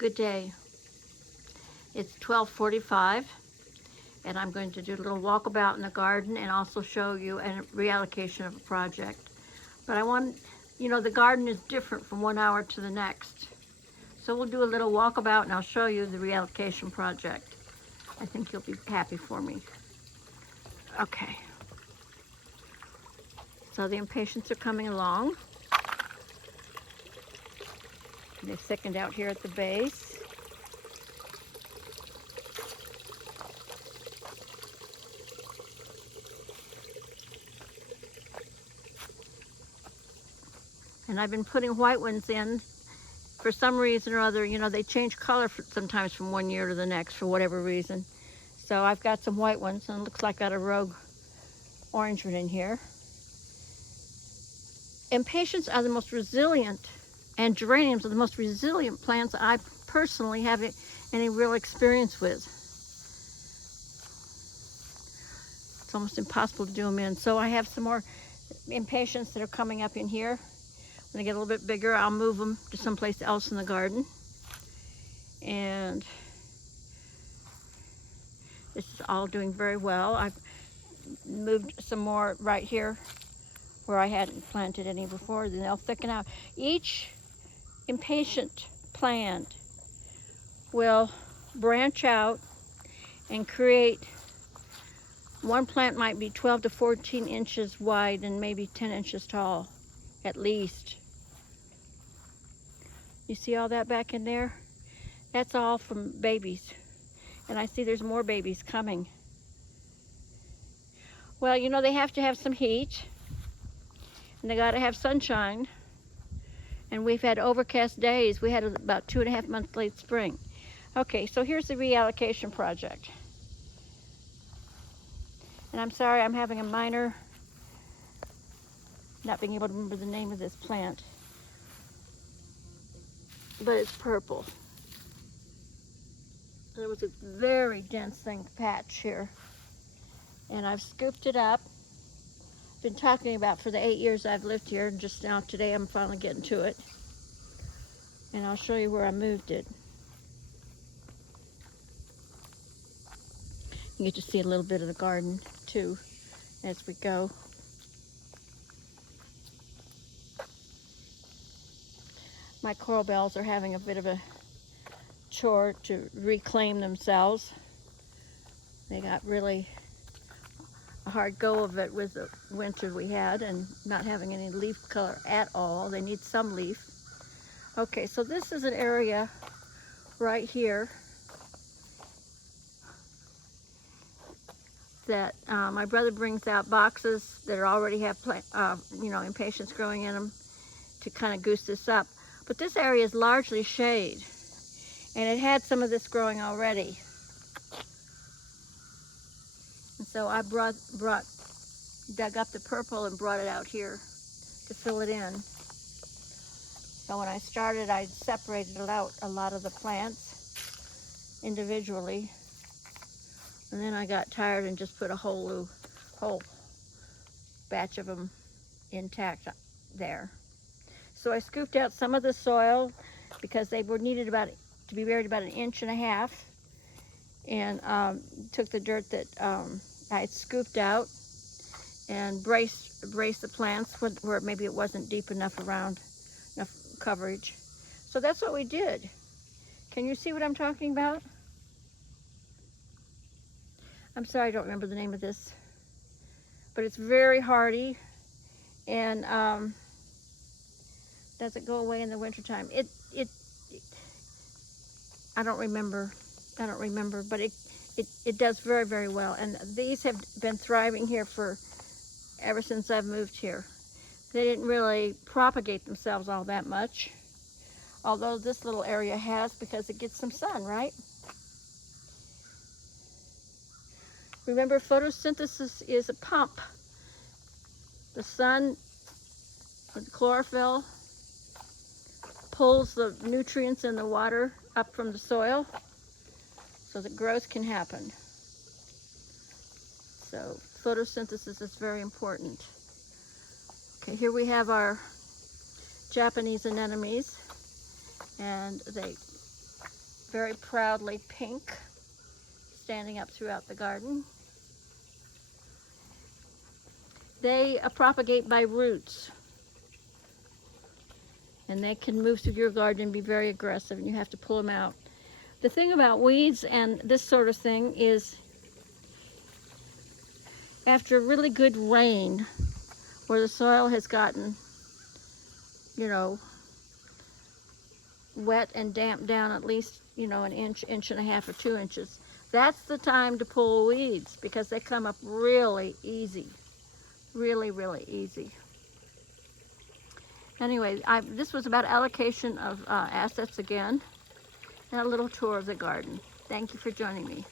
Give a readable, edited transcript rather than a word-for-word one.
Good day. It's 12:45 and I'm going to do a little walkabout in the garden and also show you a reallocation of a project. But I want, the garden is different from 1 hour to the next. So we'll do a little walkabout and I'll show you the reallocation project. I think you'll be happy for me. Okay. So the impatiens are coming along. They thickened out here at the base. And I've been putting white ones in for some reason or other. They change color sometimes from 1 year to the next for whatever reason. So I've got some white ones, and it looks like I got a rogue orange one in here. Impatiens are the most resilient, and geraniums are the most resilient plants I personally have any real experience with. It's almost impossible to do them in. So I have some more impatiens that are coming up in here. When they get a little bit bigger, I'll move them to someplace else in the garden. And this is all doing very well. I've moved some more right here where I hadn't planted any before. Then they'll thicken out. Each impatient plant will branch out and create, one plant might be 12 to 14 inches wide and maybe 10 inches tall, at least. You see all that back in there? That's all from babies. And I see there's more babies coming. Well, they have to have some heat. And they got to have sunshine. And we've had overcast days. We had about 2.5 months late spring. Okay, so here's the reallocation project. And I'm sorry, I'm having a minor not being able to remember the name of this plant. But it's purple. There was a very dense patch here. And I've scooped it up. Been talking about for the 8 years I've lived here, and just now today I'm finally getting to it. And I'll show you where I moved it. You get to see a little bit of the garden too as we go. My coral bells are having a bit of a chore to reclaim themselves. They got really a hard go of it with the winter we had and not having any leaf color at all. They need some leaf. Okay, so this is an area right here that my brother brings out boxes that already have impatiens growing in them to kind of goose this up. But this area is largely shade, and it had some of this growing already. And so I dug up the purple and brought it out here to fill it in. So when I started, I separated out a lot of the plants individually. And then I got tired and just put a whole batch of them intact there. So I scooped out some of the soil because they were needed to be buried about 1.5 inches, and took the dirt that I had scooped out and braced the plants where maybe it wasn't deep enough enough coverage. So that's what we did. Can you see what I'm talking about? I'm sorry, I don't remember the name of this, but it's very hardy and doesn't go away in the wintertime. I don't remember, but it does very, very well. And these have been thriving here ever since I've moved here. They didn't really propagate themselves all that much, although this little area has, because it gets some sun, right? Remember, photosynthesis is a pump. The sun, with the chlorophyll, pulls the nutrients in the water up from the soil so that growth can happen. So photosynthesis is very important. Okay, here we have our Japanese anemones, and they very proudly pink, standing up throughout the garden. They propagate by roots, and they can move through your garden and be very aggressive, and you have to pull them out. The thing about weeds and this sort of thing is, after really good rain, where the soil has gotten, you know, wet and damp down at least, you know, an inch, inch and a half, or 2 inches, that's the time to pull weeds, because they come up really easy. Really, really easy. Anyway, this was about allocation of assets again, and a little tour of the garden. Thank you for joining me.